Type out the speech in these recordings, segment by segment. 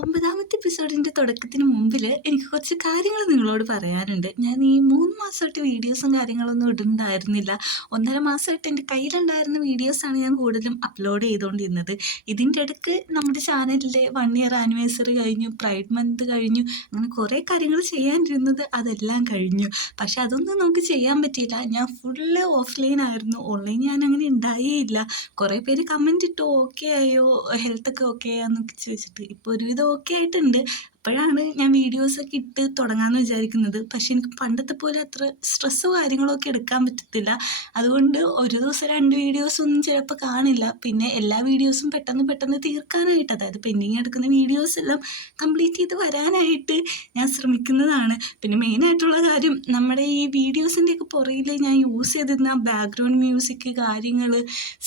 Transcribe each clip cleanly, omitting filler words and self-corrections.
9ാമത്തെ എപ്പിസോഡിൻ്റെ തുടക്കത്തിന് മുമ്പിൽ എനിക്ക് കുറച്ച് കാര്യങ്ങൾ നിങ്ങളോട് പറയാനുണ്ട്. ഞാൻ ഈ 3 മാസമായിട്ട് വീഡിയോസും കാര്യങ്ങളൊന്നും ഇടുന്നുണ്ടായിരുന്നില്ല. 1.5 മാസമായിട്ട് എൻ്റെ കയ്യിലുണ്ടായിരുന്ന വീഡിയോസാണ് ഞാൻ കൂടുതലും അപ്ലോഡ് ചെയ്തുകൊണ്ടിരുന്നത്. ഇതിൻ്റെ ഇടയ്ക്ക് നമ്മുടെ ചാനലിൻ്റെ 1 ഇയർ ആനിവേഴ്സറി കഴിഞ്ഞു, പ്രൈഡ് മന്ത് കഴിഞ്ഞു, അങ്ങനെ കുറേ കാര്യങ്ങൾ ചെയ്യാനിരുന്നത് അതെല്ലാം കഴിഞ്ഞു. പക്ഷെ അതൊന്നും നമുക്ക് ചെയ്യാൻ പറ്റിയില്ല. ഞാൻ ഫുള്ള് ഓഫ്ലൈൻ ആയിരുന്നു. ഓൺലൈൻ ഞാൻ അങ്ങനെ ഉണ്ടായേയില്ല. കുറേ പേര് കമൻറ്റ് ഇട്ടു, ഓക്കെ ആയോ, ഹെൽത്തൊക്കെ ഓക്കെ ആയെന്നൊക്കെ ചോദിച്ചിട്ട്. ഇപ്പോൾ ഒരുവിധം ഓക്കെ ആയിട്ടുണ്ട്. അപ്പോഴാണ് ഞാൻ വീഡിയോസൊക്കെ ഇട്ട് തുടങ്ങാമെന്ന് വിചാരിക്കുന്നത്. പക്ഷെ എനിക്ക് പണ്ടത്തെ പോലെ അത്ര സ്ട്രെസ്സോ കാര്യങ്ങളോ ഒക്കെ എടുക്കാൻ പറ്റത്തില്ല. അതുകൊണ്ട് ഒരു ദിവസം 2 വീഡിയോസൊന്നും ചിലപ്പോൾ കാണില്ല. പിന്നെ എല്ലാ വീഡിയോസും പെട്ടെന്ന് തീർക്കാനായിട്ട്, അതായത് പെൻഡിങ് എടുക്കുന്ന വീഡിയോസ് എല്ലാം കംപ്ലീറ്റ് ചെയ്ത് വരാനായിട്ട് ഞാൻ ശ്രമിക്കുന്നതാണ്. പിന്നെ മെയിനായിട്ടുള്ള കാര്യം, നമ്മുടെ ഈ വീഡിയോസിൻ്റെയൊക്കെ പുറകിൽ ഞാൻ യൂസ് ചെയ്തിരുന്ന ബാക്ക്ഗ്രൗണ്ട് മ്യൂസിക് കാര്യങ്ങൾ,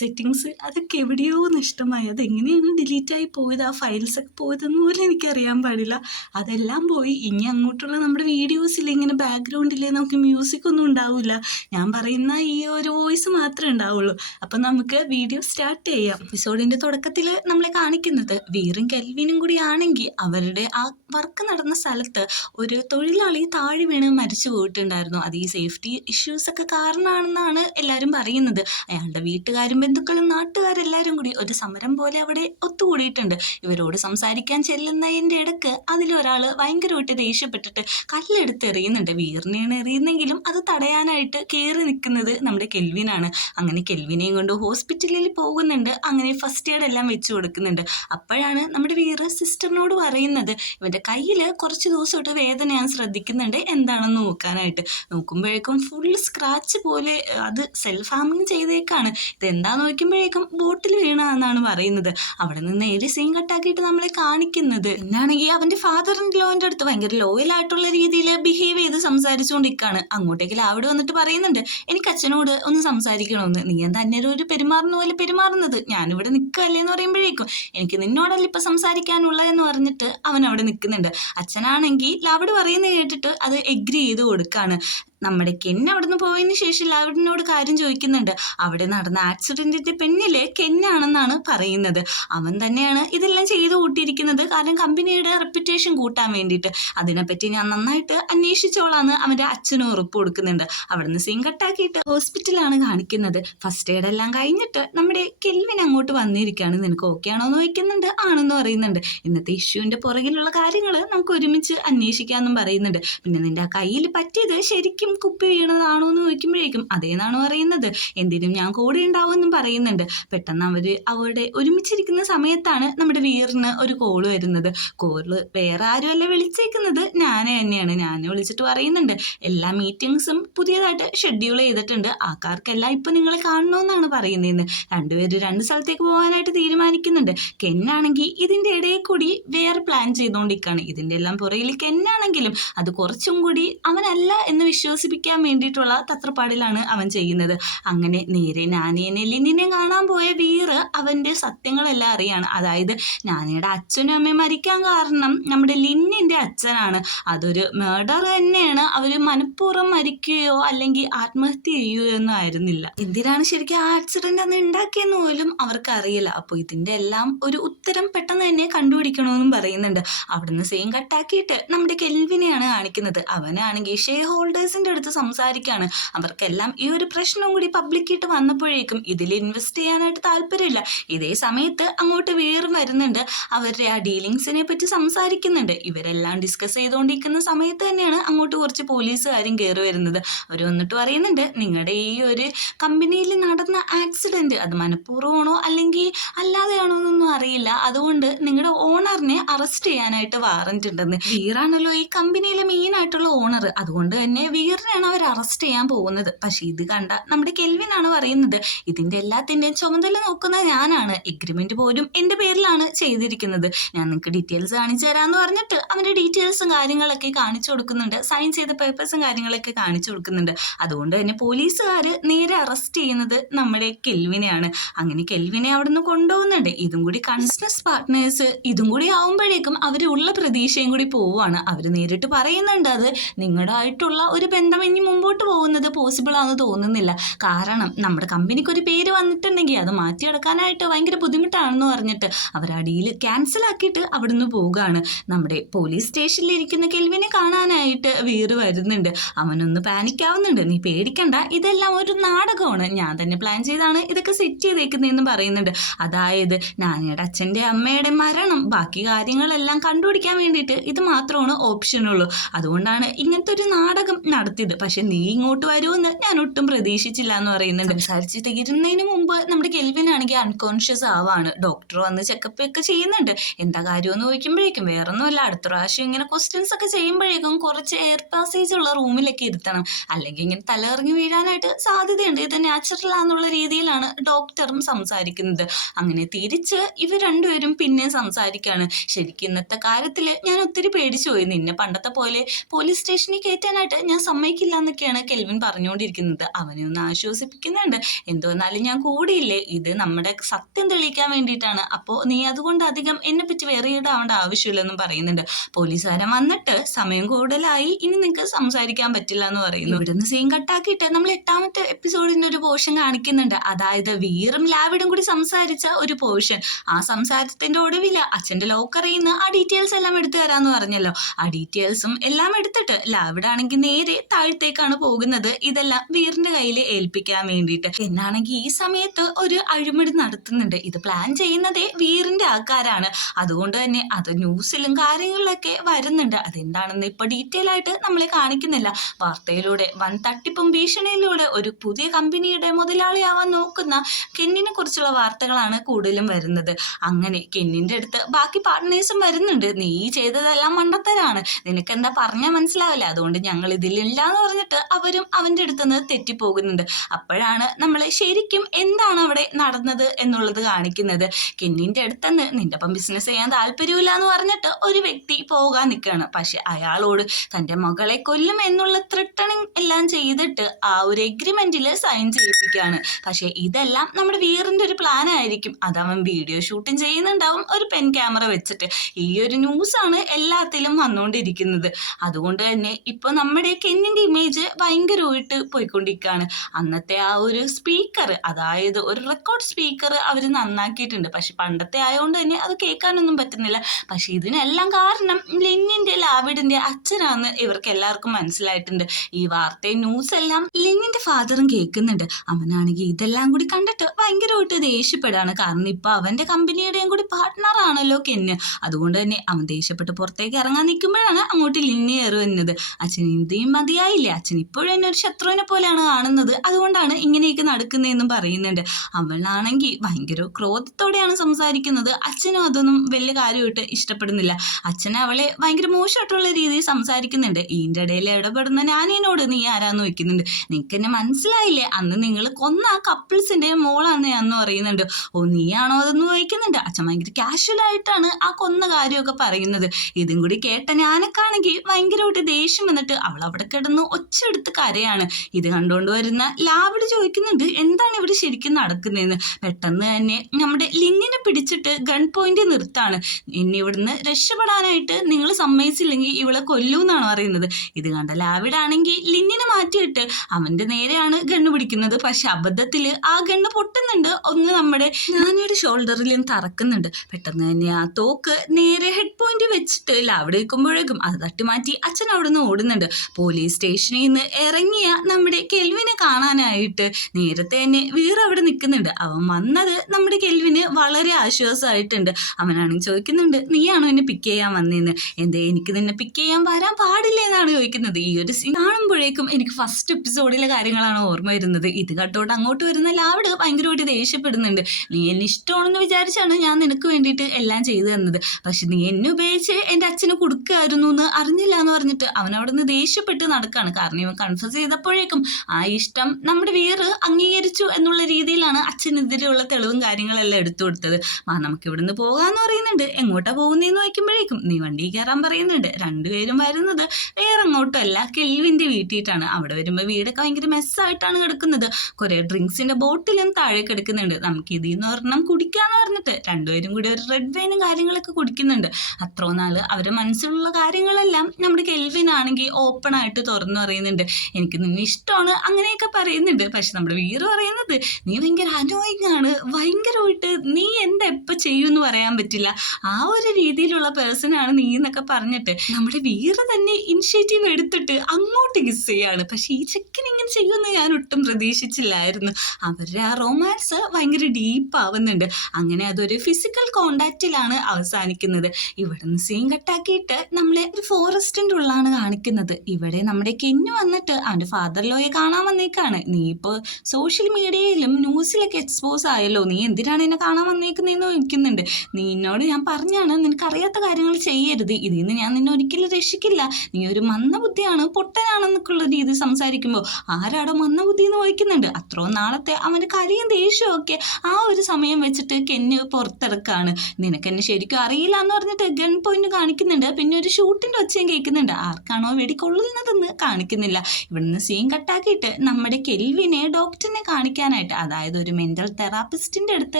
സെറ്റിങ്സ്, അതൊക്കെ എവിടെയോ നഷ്ടമായി. അതെങ്ങനെയാണ് ഡിലീറ്റായി പോയത്, ആ ഫയൽസൊക്കെ പോയതെന്ന് പോലും എനിക്കറിയാൻ പാടില്ല. അതെല്ലാം പോയി. ഇനി അങ്ങോട്ടുള്ള നമ്മുടെ വീഡിയോസിൽ ഇങ്ങനെ ബാക്ക്ഗ്രൗണ്ടിൽ നമുക്ക് മ്യൂസിക് ഒന്നും ഉണ്ടാവില്ല. ഞാൻ പറയുന്ന ഈ ഒരു വോയിസ് മാത്രമേ ഉണ്ടാവുള്ളൂ. അപ്പം നമുക്ക് വീഡിയോ സ്റ്റാർട്ട് ചെയ്യാം. എപ്പിസോഡിൻ്റെ തുടക്കത്തിൽ നമ്മളെ കാണിക്കുന്നത് വീറും കെൽവിനും കൂടി ആണെങ്കിൽ അവരുടെ ആ വർക്ക് നടന്ന സ്ഥലത്ത് ഒരു തൊഴിലാളി താഴെ വീണ് മരിച്ചു പോയിട്ടുണ്ടായിരുന്നു. അത് ഈ സേഫ്റ്റി ഇഷ്യൂസൊക്കെ കാരണമാണെന്നാണ് എല്ലാവരും പറയുന്നത്. അയാളുടെ വീട്ടുകാരും ബന്ധുക്കളും നാട്ടുകാരെല്ലാവരും കൂടി ഒരു സമരം പോലെ അവിടെ ഒത്തുകൂടിയിട്ടുണ്ട്. ഇവരോട് സംസാരിക്കാൻ ചെല്ലുന്നതിൻ്റെ ഇടയ്ക്ക് അതിലൊരാൾ ഭയങ്കരമായിട്ട് ദേഷ്യപ്പെട്ടിട്ട് കല്ലെടുത്ത് എറിയുന്നുണ്ട്. വീറിനെയാണ് എറിയുന്നെങ്കിലും അത് തടയാനായിട്ട് കയറി നിൽക്കുന്നത് നമ്മുടെ കെൽവിനാണ്. അങ്ങനെ കെൽവിനെയും കൊണ്ട് ഹോസ്പിറ്റലിൽ പോകുന്നുണ്ട്. അങ്ങനെ ഫസ്റ്റ് എയ്ഡ് എല്ലാം വെച്ച് കൊടുക്കുന്നുണ്ട്. അപ്പോഴാണ് നമ്മുടെ വീറ് സിസ്റ്ററിനോട് പറയുന്നത്, ഇവൻ്റെ കയ്യിൽ കുറച്ച് ദിവസമായിട്ട് വേദന ഞാൻ ശ്രദ്ധിക്കുന്നുണ്ട്, എന്താണെന്ന് നോക്കാനായിട്ട്. നോക്കുമ്പോഴേക്കും ഫുൾ സ്ക്രാച്ച് പോലെ, അത് സെൽഫ് ഹാമിങ് ചെയ്തേക്കാണ്. ഇതെന്താ നോക്കുമ്പോഴേക്കും ബോട്ടിൽ വീണാന്നാണ് പറയുന്നത്. അവിടെ നിന്ന് നേരെ സീൻ കട്ടാക്കിയിട്ട് നമ്മളെ കാണിക്കുന്നത് എന്നാണെങ്കിൽ അവൻ്റെ ഫാദർ ഇൻ ലോൻ്റെ അടുത്ത് ഭയങ്കര ലോയലായിട്ടുള്ള രീതിയിൽ ബിഹേവ് ചെയ്ത് സംസാരിച്ചുകൊണ്ടിരിക്കുകയാണ്. അങ്ങോട്ടേക്ക് അവിടെ വന്നിട്ട് പറയുന്നുണ്ട്, എനിക്ക് അച്ഛനോട് ഒന്ന് സംസാരിക്കണമെന്ന്. നീ എന്താ അന്യരൊരു പെരുമാറുന്ന പോലെ പെരുമാറുന്നത്, ഞാനിവിടെ നിൽക്കുകയല്ലേ എന്ന് പറയുമ്പോഴേക്കും എനിക്ക് നിന്നോടല്ല ഇപ്പം സംസാരിക്കാനുള്ളതെന്ന് പറഞ്ഞിട്ട് അവൻ അവിടെ നിൽക്കുന്നുണ്ട്. അച്ഛനാണെങ്കിൽ അവിടെ പറയുന്നത് കേട്ടിട്ട് അത് എഗ്രി ചെയ്ത് കൊടുക്കുകയാണ്. നമ്മുടെ കെന്ന അവിടെ നിന്ന് പോയതിന് ശേഷം ലാവഡിനോട് കാര്യം ചോദിക്കുന്നുണ്ട്. അവിടെ നടന്ന ആക്സിഡൻറ്റിൻ്റെ പിന്നിൽ കെന്നാണെന്നാണ് പറയുന്നത്. അവൻ തന്നെയാണ് ഇതെല്ലാം ചെയ്തു കൂട്ടിയിരിക്കുന്നത്, കാരണം കമ്പനിയുടെ റെപ്യൂട്ടേഷൻ കൂട്ടാൻ വേണ്ടിയിട്ട്. അതിനെപ്പറ്റി ഞാൻ നന്നായിട്ട് അന്വേഷിച്ചോളാന്ന് അവൻ്റെ അച്ഛനും ഉറപ്പ് കൊടുക്കുന്നുണ്ട്. അവിടെ നിന്ന് സീൻ കട്ടാക്കിയിട്ട് ഹോസ്പിറ്റലാണ് കാണിക്കുന്നത്. ഫസ്റ്റ് എയ്ഡ് എല്ലാം കഴിഞ്ഞിട്ട് നമ്മുടെ കെൽവിൻ അങ്ങോട്ട് വന്നിരിക്കുകയാണ്. നിനക്ക് ഓക്കെ ആണോ എന്ന് ചോദിക്കുന്നുണ്ട്. ആണെന്ന് പറയുന്നുണ്ട്. ഇന്നത്തെ ഇഷ്യൂവിൻ്റെ പുറകിലുള്ള കാര്യങ്ങൾ നമുക്ക് ഒരുമിച്ച് അന്വേഷിക്കാമെന്നും പറയുന്നുണ്ട്. പിന്നെ നിൻ്റെ ആ കയ്യിൽ പറ്റിയത് ശരിക്കും കുപ്പി വീണതാണോ എന്ന് ചോദിക്കുമ്പോഴേക്കും അതേന്നാണോ അറിയുന്നത്, എന്തിനും ഞാൻ കൂടെ ഉണ്ടാവുമെന്നും പറയുന്നുണ്ട്. പെട്ടെന്ന് അവിടെ ഒരുമിച്ചിരിക്കുന്ന സമയത്താണ് നമ്മുടെ വീറിന് ഒരു കോള് വരുന്നത്. കോള് വേറെ ആരുമല്ല വിളിച്ചേക്കുന്നത്, ഞാൻ തന്നെയാണ്. ഞാൻ വിളിച്ചിട്ട് പറയുന്നുണ്ട്, എല്ലാ മീറ്റിംഗ്സും പുതിയതായിട്ട് ഷെഡ്യൂൾ ചെയ്തിട്ടുണ്ട്, ആൾക്കാർക്കെല്ലാം ഇപ്പം നിങ്ങളെ കാണണമെന്നാണ് പറയുന്നതെന്ന്. രണ്ടുപേരും 2 സ്ഥലത്തേക്ക് പോകാനായിട്ട് തീരുമാനിക്കുന്നുണ്ട്. കെന്നാണെങ്കിൽ ഇതിൻ്റെ ഇടയിൽ കൂടി വേറെ പ്ലാൻ ചെയ്തുകൊണ്ടിരിക്കുകയാണ്. ഇതിൻ്റെ എല്ലാം പുറകിൽ കെന്നാണെങ്കിലും അത് കുറച്ചും കൂടി അവനല്ല എന്ന് വിശ്വസിപ്പിക്കാൻ വേണ്ടിയിട്ടുള്ള തത്രപ്പാടിലാണ് അവൻ ചെയ്യുന്നത്. അങ്ങനെ നേരെ നാനിയെ ലിനിനെ കാണാൻ പോയ വീറ് അവൻ്റെ സത്യങ്ങളെല്ലാം അറിയാണ്. അതായത് നാനിയുടെ അച്ഛനും അമ്മയും മരിക്കാൻ കാരണം നമ്മുടെ ലിന്നിൻ്റെ അച്ഛനാണ്. അതൊരു മേർഡർ തന്നെയാണ്. അവർ മനഃപൂർവ്വം മരിക്കുകയോ അല്ലെങ്കിൽ ആത്മഹത്യ ചെയ്യുകയോ ഒന്നും ആയിരുന്നില്ല. എന്തിനാണ് ശരിക്കും ആ ആക്സിഡൻ്റ് അന്ന് ഉണ്ടാക്കിയെന്ന് പോലും അവർക്കറിയില്ല. അപ്പോൾ ഇതിൻ്റെ എല്ലാം ഒരു ഉത്തരം പെട്ടെന്ന് തന്നെ കണ്ടുപിടിക്കണമെന്നും പറയുന്നുണ്ട്. അവിടുന്ന് സെയിം കട്ടാക്കിയിട്ട് നമ്മുടെ കെൽവിനെയാണ് കാണിക്കുന്നത്. അവനാണെങ്കിൽ ഷെയർ ഹോൾഡേഴ്സിൻ്റെ അടുത്ത് സംസാരിക്കുകയാണ്. അവർക്കെല്ലാം ഈ ഒരു പ്രശ്നം കൂടി പബ്ലിക്കായിട്ട് വന്നപ്പോഴേക്കും ഇതിൽ ഇൻവെസ്റ്റ് ചെയ്യാനായിട്ട് താല്പര്യമില്ല. ഇതേ സമയത്ത് അങ്ങോട്ട് വേറും വരുന്നുണ്ട്. അവരുടെ ആ ഡീലിങ്സിനെ പറ്റി സംസാരിക്കുന്നുണ്ട്. ഇവരെല്ലാം ഡിസ്കസ് ചെയ്തുകൊണ്ടിരിക്കുന്ന സമയത്ത് തന്നെയാണ് അങ്ങോട്ട് കുറച്ച് പോലീസുകാരും കയറി വരുന്നത്. അവർ വന്നിട്ട് പറയുന്നുണ്ട്, നിങ്ങളുടെ ഈ ഒരു കമ്പനിയിൽ നടന്ന ആക്സിഡൻറ്റ് അത് മനഃപൂർവ്വമാണോ അല്ലെങ്കിൽ അല്ലാതെയാണോ എന്നൊന്നും അറിയില്ല, അതുകൊണ്ട് നിങ്ങളുടെ ഓണറിനെ അറസ്റ്റ് ചെയ്യാനായിട്ട് വാറന്റ് ഉണ്ടെന്ന്. വീറാണല്ലോ ഈ കമ്പനിയിലെ മെയിൻ ആയിട്ടുള്ള ഓണർ, അതുകൊണ്ട് തന്നെ വീറിനെയാണ് അവർ അറസ്റ്റ് ചെയ്യാൻ പോകുന്നത്. പക്ഷേ ഇത് കണ്ട നമ്മുടെ കെൽവിനാണ് പറയുന്നത്, ഇതിൻ്റെ എല്ലാത്തിൻ്റെയും ചുമതല നോക്കുന്ന ഞാനാണ്, എഗ്രിമെൻറ്റ് പോലും എൻ്റെ പേരിലാണ് ചെയ്തിരിക്കുന്നത്, ഞാൻ നിങ്ങൾക്ക് ഡീറ്റെയിൽസ് കാണിച്ചു തരാമെന്ന് പറഞ്ഞിട്ട് അവൻ്റെ ഡീറ്റെയിൽസും കാര്യങ്ങളൊക്കെ കാണിച്ചു കൊടുക്കുന്നുണ്ട്. സൈൻ ചെയ്ത പേപ്പേഴ്സും കാര്യങ്ങളൊക്കെ കാണിച്ചു കൊടുക്കുന്നുണ്ട്. അതുകൊണ്ട് തന്നെ പോലീസുകാർ നേരെ അറസ്റ്റ് ചെയ്യുന്നത് നമ്മുടെ കെൽവിനെയാണ്. അങ്ങനെ കെൽവിനെ അവിടെ നിന്ന് കൊണ്ടുപോകുന്നുണ്ട്. ഇതും കൂടി ബിസിനസ് പാർട്ട്നേഴ്സ് ഇതും കൂടി ആവുമ്പോഴേക്കും അവർ ഉള്ള പ്രതീക്ഷയും കൂടി പോവുകയാണ്. അവർ നേരിട്ട് പറയുന്നുണ്ട്, അത് നിങ്ങളുടെ ആയിട്ടുള്ള ഒരു ബന്ധം ഇനി മുമ്പോട്ട് പോകുന്നത് പോസിബിൾ ആണെന്ന് തോന്നുന്നില്ല. കാരണം നമ്മുടെ കമ്പനിക്ക് ഒരു പേര് വന്നിട്ടുണ്ടെങ്കിൽ അത് മാറ്റിയെടുക്കാനായിട്ട് ഭയങ്കര ബുദ്ധിമുട്ടാണെന്ന് പറഞ്ഞിട്ട് അവർ ആ ഡീല് ക്യാൻസൽ ആക്കിയിട്ട് അവിടുന്ന് പോവുകയാണ്. നമ്മുടെ പോലീസ് സ്റ്റേഷനിൽ ഇരിക്കുന്ന കെൽവിനെ കാണാനായിട്ട് വീറ് വരുന്നുണ്ട്. അവനൊന്ന് പാനിക് ആവുന്നുണ്ട്. നീ പേടിക്കണ്ട, ഇതെല്ലാം ഒരു നാടകമാണ്, ഞാൻ തന്നെ പ്ലാൻ ചെയ്താണ് ഇതൊക്കെ സെറ്റ് ചെയ്തേക്കുന്നതെന്ന് പറയുന്നുണ്ട്. അതായത് നാനിയുടെ അച്ഛൻ്റെ അമ്മയുടെ മരണം, ബാക്കി കാര്യങ്ങളെല്ലാം കണ്ടുപിടിക്കാൻ വേണ്ടിയിട്ട് ഇത് മാത്രമാണ് ഓപ്ഷനുള്ളൂ. അതുകൊണ്ടാണ് ഇങ്ങനത്തെ ഒരു നാടകം നടത്തിയത്. പക്ഷെ നീ ഇങ്ങോട്ട് വരുമെന്ന് ഞാൻ ഒട്ടും പ്രതീക്ഷിച്ചില്ല എന്ന് പറയുന്നുണ്ട്. സംസാരിച്ച് തീരുന്നതിന് മുമ്പ് നമ്മുടെ കെൽവിനാണെങ്കിൽ അൺകോൺഷ്യസ് ആവാണ്. ഡോക്ടർ വന്ന് ചെക്കപ്പ് ഒക്കെ ചെയ്യുന്നുണ്ട്. എന്താ കാര്യമെന്ന് ചോദിക്കുമ്പോഴേക്കും വേറൊന്നുമല്ല, അടുത്ത പ്രാവശ്യം ഇങ്ങനെ ക്വസ്റ്റ്യൻസ് ഒക്കെ ചെയ്യുമ്പോഴേക്കും കുറച്ച് എയർ പാസേജ് ഉള്ള റൂമിലൊക്കെ ഇരുത്തണം, അല്ലെങ്കിൽ ഇങ്ങനെ തലയിറങ്ങി വീഴാനായിട്ട് സാധ്യതയുണ്ട്, ഇത് നാച്ചുറൽ ആണെന്നുള്ള രീതിയിലാണ് ഡോക്ടറും സംസാരിക്കുന്നത്. അങ്ങനെ തിരിച്ച് ഇവർ രണ്ടുപേരും പിന്നെ സംസാരിക്കുകയാണ്. ശരിക്കും ഇന്നത്തെ കാര്യത്തിൽ ഞാൻ ഒത്തിരി പേടിച്ചു പോയി. നിന്നെ പണ്ടത്തെ പോലെ പോലീസ് സ്റ്റേഷനിൽ കയറ്റാനായിട്ട് ഞാൻ സമ്മതിക്കില്ല എന്നൊക്കെയാണ് കെൽവിൻ പറഞ്ഞുകൊണ്ടിരിക്കുന്നത്. അവനെ ഒന്ന് ആശ്വസിപ്പിക്കുന്നുണ്ട്. എന്തുവന്നാലും ഞാൻ കൂടിയില്ലേ, ഇത് നമ്മുടെ സത്യം തെളിയിക്കാൻ വേണ്ടിയിട്ടാണ്. അപ്പോൾ നീ അതുകൊണ്ട് അധികം എന്നെ പറ്റി വെറിയിടാവേണ്ട ആവശ്യമില്ലെന്നും പറയുന്നുണ്ട്. പോലീസുകാരൻ വന്നിട്ട് സമയം കൂടുതലായി, ഇനി നിങ്ങൾക്ക് സംസാരിക്കാൻ പറ്റില്ല എന്ന് പറയുന്നു. ഇവിടുന്ന് സീൻ കട്ടാക്കിയിട്ട് നമ്മൾ 8ാമത്തെ എപ്പിസോഡിന്റെ ഒരു പോർഷൻ കാണിക്കുന്നുണ്ട്. അതായത് വീറും ലാവിഡും കൂടി സംസാരിച്ച ഒരു പോർഷൻ. ആ സംസാരത്തിന്റെ ഒടുവിൽ അച്ഛന്റെ ലോക്കറിൽ നിന്ന് ആ ഡീറ്റെയിൽസ് എല്ലാം എടുത്തു തരാന്ന് പറഞ്ഞല്ലോ. ആ ഡീറ്റെയിൽസും എല്ലാം എടുത്തിട്ട് ലാവിഡാണെങ്കിൽ നേരെ താഴത്തേക്കാണ് പോകുന്നത്, ഇതെല്ലാം വീറിന്റെ കയ്യിൽ ഏൽപ്പിക്കാൻ വേണ്ടിയിട്ട്. എന്നാണെങ്കിൽ ഈ സമയത്ത് ഒരു അഴിമതി നടത്തുന്നുണ്ട്. ഇത് പ്ലാൻ ചെയ്യുന്നതേ വീറിന്റെ ആൾക്കാരാണ്. അതുകൊണ്ട് തന്നെ അത് ന്യൂസിലും കാര്യങ്ങളിലൊക്കെ വരുന്നുണ്ട്. അതെന്താണെന്ന് ഇപ്പൊ ഡീറ്റെയിൽ ആയിട്ട് നമ്മളെ കാണിക്കുന്നില്ല. വാർത്തയിലൂടെ വൻ തട്ടിപ്പും ഭീഷണിയിലൂടെ ഒരു പുതിയ കമ്പനിയുടെ മുതലാളിയാവാൻ നോക്കുന്ന കെന്നിനെ കുറിച്ചുള്ള വാർത്തകളാണ് കൂടുതലും വരുന്നത്. അങ്ങനെ കെന്നിന്റെ അടുത്ത് ബാക്കി പാർട്ട്നേഴ്സും വരുന്നുണ്ട്. നീ ചെയ്തതെല്ലാം മണ്ടത്തരാണ്, നിനക്കെന്താ പറഞ്ഞാൽ മനസ്സിലാവില്ല, അതുകൊണ്ട് ഞങ്ങൾ ഇതിലില്ല എന്ന് പറഞ്ഞിട്ട് അവരും അവൻ്റെ അടുത്തുനിന്ന് തെറ്റിപ്പോകുന്നുണ്ട്. അപ്പോഴാണ് നമ്മൾ ശരിക്കും എന്താണ് അവിടെ നടന്നത് എന്നുള്ളത് കാണിക്കുന്നത്. കെന്നിന്റെ അടുത്തുനിന്ന് നിന്റെ ഒപ്പം ബിസിനസ് ചെയ്യാൻ താല്പര്യമില്ല എന്ന് പറഞ്ഞിട്ട് ഒരു വ്യക്തി പോകാൻ നിൽക്കുകയാണ്. പക്ഷെ അയാളോട് തൻ്റെ മകളെ കൊല്ലും എന്നുള്ള ത്രിട്ടണിങ് എല്ലാം ചെയ്തിട്ട് ആ ഒരു എഗ്രിമെന്റിൽ സൈൻ ചെയ്യിപ്പിക്കുകയാണ്. പക്ഷെ ഇതെല്ലാം നമ്മുടെ വീറിന്റെ ഒരു പ്ലാൻ ആയിരിക്കും. അതവൻ വീഡിയോ ഷൂട്ടിങ് ചെയ്യുന്നുണ്ടാവും ഒരു പെൻ ക്യാമറ വെച്ചിട്ട്. ഈ ഒരു ന്യൂസാണ് എല്ലാത്തിലും വന്നുകൊണ്ടിരിക്കുന്നത്. അതുകൊണ്ട് തന്നെ ഇപ്പൊ നമ്മുടെ കെന്നിന്റെ ഇമേജ് ഭയങ്കരമായിട്ട് പോയിക്കൊണ്ടിരിക്കുകയാണ്. അന്നത്തെ ആ ഒരു സ്പീക്കർ, അതായത് ഒരു റെക്കോർഡ് സ്പീക്കർ അവർ നന്നാക്കിയിട്ടുണ്ട്. പക്ഷെ പണ്ടത്തെ ആയതുകൊണ്ട് തന്നെ അത് കേൾക്കാനൊന്നും പറ്റുന്നില്ല. പക്ഷെ ഇതിനെല്ലാം കാരണം ലിന്നിന്റെ ലാവിഡിന്റെ അച്ഛനാന്ന് ഇവർക്ക് എല്ലാവർക്കും മനസ്സിലായിട്ടുണ്ട്. ഈ വാർത്തയും ന്യൂസ് എല്ലാം ലിന്നിന്റെ ഫാദറും കേൾക്കുന്നുണ്ട്. അവനാണെങ്കിൽ ഇതെല്ലാം കൂടി കണ്ടിട്ട് ഭയങ്കരമായിട്ട് ദേഷ്യപ്പെടാണ്. കാരണം ഇപ്പൊ അവന്റെ കമ്പനിയുടെയും കൂടി പാർട്ട്ണർ ആണല്ലോ കെന്ന്. അതുകൊണ്ട് തന്നെ അവൻ ദേഷ്യപ്പെട്ട് പുറത്തേക്ക് ഇറങ്ങാൻ നിൽക്കുമ്പോഴാണ് അങ്ങോട്ട് ലിന്നി കയറി വരുന്നത്. അച്ഛൻ ഇതേയും മതിയായില്ലേ, അച്ഛൻ ഇപ്പോഴും എന്നെ ഒരു ശത്രുവിനെ പോലെയാണ് കാണുന്നത്, അതുകൊണ്ടാണ് ഇങ്ങനെയൊക്കെ നടക്കുന്നതെന്നും പറയുന്നുണ്ട്. അവളാണെങ്കിൽ ഭയങ്കര ക്രോധത്തോടെയാണ് സംസാരിക്കുന്നത്. അച്ഛനും അതൊന്നും വലിയ കാര്യമായിട്ട് ഇഷ്ടപ്പെടുന്നില്ല. അച്ഛൻ അവളെ ഭയങ്കര മോശമായിട്ടുള്ള രീതിയിൽ സംസാരിക്കുന്നുണ്ട്. ഇതിൻ്റെ ഇടയിൽ ഇടപെടുന്ന ഞാനിനോട് നീ ആരാന്ന് വയ്ക്കുന്നുണ്ട്, നിനക്ക് എന്നെ മനസ്സിലായില്ലേ, അന്ന് നിങ്ങൾ കൊന്ന ആ കപ്പിൾസിന്റെ മോളാന്ന് ഞാൻ പറയുന്നുണ്ട്. ഓ നീയാണോ അതൊന്ന് വഹിക്കുന്നുണ്ട്. അച്ഛൻ ഭയങ്കര കാഷ്വൽ ആയിട്ടാണ് ആ കൊന്ന കാര്യമൊക്കെ പറയുന്നത്. ഇതും കൂടി കേട്ട ഞാനൊക്കെയാണെങ്കിൽ ഭയങ്കരമായിട്ട് ദേഷ്യം വന്നിട്ട് അവൾ അവിടെ കിടന്ന് ഒച്ചെടുത്ത് കരയാണ്. ഇത് കണ്ടുകൊണ്ട് വരുന്ന ലാവിഡ് ചോദിക്കുന്നുണ്ട് എന്താണ് ഇവിടെ ശരിക്കും നടക്കുന്നതെന്ന്. പെട്ടെന്ന് തന്നെ നമ്മുടെ ലിന്നിനെ പിടിച്ചിട്ട് ഗൺ പോയിന്റ് നിർത്താണ്. ഇനി ഇവിടുന്ന് രക്ഷപ്പെടാനായിട്ട് നിങ്ങൾ സമ്മതിച്ചില്ലെങ്കിൽ ഇവളെ കൊല്ലൂന്നാണ് പറയുന്നത്. ഇത് കണ്ട ലാവിഡാണെങ്കിൽ ലിന്നിനെ മാറ്റിയിട്ട് അവന്റെ നേരെയാണ് ഗണ്ണ് പിടിക്കുന്നത്. പക്ഷെ അബദ്ധത്തിൽ ആ ഗണ്ണ് പൊട്ടുന്നുണ്ട്. ഒന്ന് നമ്മുടെ നാനിയുടെ ഷോൾഡറിൽ തറക്കുന്നുണ്ട്. പെട്ടെന്ന് തന്നെ ആ തോക്ക് നേരെ ഹെഡ് പോയിന്റ് വെച്ചിട്ട് ലാവിഡ് നിൽക്കുമ്പോഴേക്കും അത് തട്ടിമാറ്റി അച്ഛൻ അവിടെ നിന്ന് ഓടുന്നുണ്ട്. പോലീസ് സ്റ്റേഷനിൽ നിന്ന് ഇറങ്ങിയ നമ്മുടെ കെൽവിനെ കാണാനായിട്ട് നേരത്തെ തന്നെ വീർ അവിടെ നിൽക്കുന്നുണ്ട്. അവൻ വന്നത് നമ്മുടെ കെൽവിന് വളരെ ആശ്വാസമായിട്ടുണ്ട്. അവനാണെങ്കിൽ ചോദിക്കുന്നുണ്ട് നീയാണോ എന്നെ പിക്ക് ചെയ്യാൻ വന്നതെന്ന്. എന്തേ എനിക്ക് നിന്നെ പിക്ക് ചെയ്യാൻ വരാൻ പാടില്ലേ എന്നാണ് ചോദിക്കുന്നത്. ഈ ഒരു സീൻ കാണുമ്പോഴേക്കും എനിക്ക് ഫസ്റ്റ് എപ്പിസോഡിലെ കാര്യങ്ങളാണ് ഓർമ്മ വരുന്നത്. ഇത് കട്ടോട്ട് അങ്ങോട്ട് വരുന്ന ലാവിഡ് ഭയങ്കരമായിട്ട് ദേഷ്യപ്പെടുന്നുണ്ട്. നീ എന്നെ ഇഷ്ടമാണെന്ന് വിചാരിച്ചാണ് ഞാൻ നിനക്ക് വേണ്ടിയിട്ട് എല്ലാം ചെയ്തു തന്നത്, പക്ഷെ നീ എന്നെ ഉപയോഗിച്ച് എൻ്റെ അച്ഛന് കൊടുക്കുമായിരുന്നു എന്ന് അറിഞ്ഞില്ല എന്ന് പറഞ്ഞിട്ട് അവൻ അവിടെ നിന്ന് ദേഷ്യപ്പെട്ട് നടക്കുകയാണ്. കാരണം ഇവൻ കൺഫ്യൂസ് ചെയ്തപ്പോഴേക്കും ആ ഇഷ്ടം നമ്മുടെ വീറ് അംഗീകരിച്ചു എന്നുള്ള രീതിയിലാണ് അച്ഛനെതിരെയുള്ള തെളിവും കാര്യങ്ങളെല്ലാം എടുത്തു കൊടുത്തത്. നമുക്ക് ഇവിടുന്ന് പോകാന്ന് പറയുന്നുണ്ട്. എങ്ങോട്ടാ പോകുന്നതെന്ന് നോക്കുമ്പോഴേക്കും നീ വണ്ടി കയറാൻ പറയുന്നുണ്ട്. രണ്ടുപേരും വരുന്നത് വേറെ അങ്ങോട്ടും അല്ല, കെൽവിന്റെ വീട്ടിയിട്ടാണ്. അവിടെ വരുമ്പോൾ വീടൊക്കെ ഭയങ്കര മെസ്സായിട്ടാണ് കിടക്കുന്നത്. കുറെ ഡ്രിങ്ക്സിന്റെ ബോട്ടിലും താഴെ കിടക്കുന്നുണ്ട്. നമുക്ക് ഇതിന്ന് ഒരെണ്ണം കുടിക്കാന്ന് പറഞ്ഞിട്ട് രണ്ടുപേരും കൂടി ഒരു റെഡ് വൈനും കാര്യങ്ങളൊക്കെ കുടിക്കുന്നുണ്ട്. അത്രോ നാള് അവരുടെ മനസ്സിലുള്ള കാര്യങ്ങളെല്ലാം നമ്മുടെ കെൽവിനാണെങ്കിൽ ഓപ്പൺ ആയിട്ട് തുറന്നു പറയുന്നുണ്ട്, എനിക്ക് നിന്നെ ഇഷ്ടമാണ് അങ്ങനെയൊക്കെ പറയുന്നുണ്ട്. പക്ഷെ നമ്മുടെ വീറ് പറയുന്നത്, നീ ഭയങ്കര അനോയിങ് ആണ്, ഭയങ്കരമായിട്ട് നീ എന്താ എപ്പോൾ ചെയ്യുമെന്ന് പറയാൻ പറ്റില്ല, ആ ഒരു രീതിയിലുള്ള പേഴ്സൺ ആണ് നീ എന്നൊക്കെ പറഞ്ഞിട്ട് നമ്മുടെ വീറ് തന്നെ ഇനിഷ്യേറ്റീവ് എടുത്തിട്ട് അങ്ങോട്ട് കിസ് ചെയ്യാണ്. പക്ഷെ ഈ ചെക്കൻ ഇങ്ങനെ ചെയ്യുമെന്ന് ഞാൻ ഒട്ടും പ്രതീക്ഷിച്ചില്ലായിരുന്നു. അവരുടെ ആ റൊമാൻസ് ഭയങ്കര ഡീപ്പ് ആവുന്നുണ്ട്. അങ്ങനെ അതൊരു ഫിസിക്കൽ കോണ്ടാക്റ്റിലാണ് അവസാനിക്കുന്നത്. ഇവിടെ നിന്ന് സീൻ കട്ടാക്കിയിട്ട് നമ്മളെ ഒരു ഫോറസ്റ്റിന്റെ ഉള്ളിലാണ് കാണിക്കുന്നത്. ഇവിടെ നമ്മുടെ കെന്നു വന്നിട്ട് അവന്റെ ഫാദർ ലോയെ കാണാൻ വന്നേക്കാണ്. നീ ഇപ്പോൾ സോഷ്യൽ മീഡിയയിലും ന്യൂസിലൊക്കെ എക്സ്പോസ് ആയല്ലോ, നീ എന്തിനാണ് എന്നെ കാണാൻ വന്നേക്കുന്നതെന്ന് ചോദിക്കുന്നുണ്ട്. നിന്നോട് ഞാൻ പറഞ്ഞാണ് നിനക്ക് അറിയാത്ത കാര്യങ്ങൾ ചെയ്യരുത്, ഇതിൽ നിന്ന് ഞാൻ നിന്നെ ഒരിക്കലും രക്ഷിക്കില്ല, നീ ഒരു മന്ദബുദ്ധിയാണ്, പൊട്ടനാണെന്നൊക്കെയുള്ള രീതി സംസാരിക്കുമ്പോൾ ആരാടോ മന്ദബുദ്ധി എന്ന് ചോദിക്കുന്നുണ്ട്. അത്രയും നാളത്തെ അവൻ്റെ കരിയും ദേഷ്യവും ഒക്കെ ആ ഒരു സമയം വെച്ചിട്ട് കെന്നു പുറത്തിറക്കാണ്. നിനക്ക് എന്നെ ശരിക്കും അറിയില്ല എന്ന് പറഞ്ഞിട്ട് ഗൺ പോയിന്റ് കാണിക്കുന്നുണ്ട്. പിന്നെ ഒരു ഷൂട്ടിൻ്റെ ഒച്ചയും കേൾക്കുന്നുണ്ട്. ആർക്കാണോ വെടിക്കൊള്ളുന്നതെന്ന് കാണിക്കുന്നില്ല. ഇവിടുന്ന് സീൻ കട്ടാക്കിയിട്ട് നമ്മുടെ കെൽവിനെ ഡോക്ടറിനെ കാണിക്കാനായിട്ട്, അതായത് ഒരു മെൻ്റൽ തെറാപ്പിസ്റ്റിൻ്റെ അടുത്ത്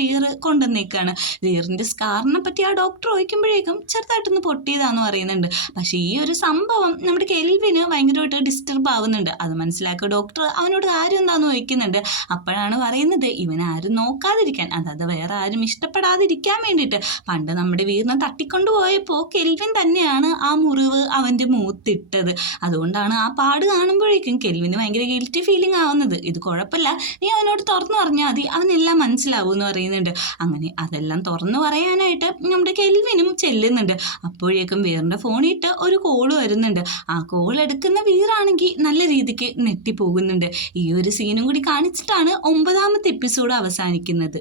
വീറ് കൊണ്ടുവന്നേക്കാണ്. വീറിൻ്റെ സ്കാറിനെ പറ്റി ആ ഡോക്ടർ ചോദിക്കുമ്പോഴേക്കും ചെറുതായിട്ടൊന്ന് പൊട്ടിയതാന്ന് പറയുന്നുണ്ട്. പക്ഷേ ഈ ഒരു സംഭവം നമ്മുടെ കെൽവിന് ഭയങ്കരമായിട്ട് ഡിസ്റ്റർബ് ആവുന്നുണ്ട്. അത് മനസ്സിലാക്കുക ഡോക്ടർ അവനോട് കാര്യം എന്താണെന്ന് ചോദിക്കുന്നുണ്ട്. അപ്പോഴാണ് പറയുന്നത്, ഇവൻ ആരും നോക്കാതിരിക്കാൻ, അതായത് വേറെ ആരും ഇഷ്ടപ്പെടാതിരിക്കാൻ വേണ്ടിയിട്ട് പണ്ട് നമ്മുടെ വീറിനെ തട്ടിക്കൊണ്ടു പോയപ്പോൾ കെൽവിൻ തന്നെയാണ് ആ മുറിവ് അവൻ്റെ മുഖത്തിട്ടത്. അതുകൊണ്ടാണ് ആ പാട് കാണുമ്പോഴേക്കും കെൽവിന് ഭയങ്കര ഗിൽറ്റി ഫീലിംഗ് ആവുന്നത്. ഇത് കുഴപ്പമില്ല, നീ അവനോട് തുറന്നു പറഞ്ഞാൽ മതി, അവനെല്ലാം മനസ്സിലാവും എന്ന് പറയുന്നുണ്ട്. അങ്ങനെ അതെല്ലാം തുറന്നു പറയാനായിട്ട് നമ്മുടെ കെൽവിനും ചെല്ലുന്നുണ്ട്. അപ്പോഴേക്കും വീറിൻ്റെ ഫോണിട്ട് ഒരു കോള് വരുന്നുണ്ട്. ആ കോൾ എടുക്കുന്ന വീറാണെങ്കിൽ നല്ല രീതിക്ക് നെട്ടിപ്പോകുന്നുണ്ട്. ഈ ഒരു സീനും കൂടി കാണിച്ചിട്ടാണ് 9ാമത്തെ എപ്പിസോഡ് അവസാനിക്കുന്നത്.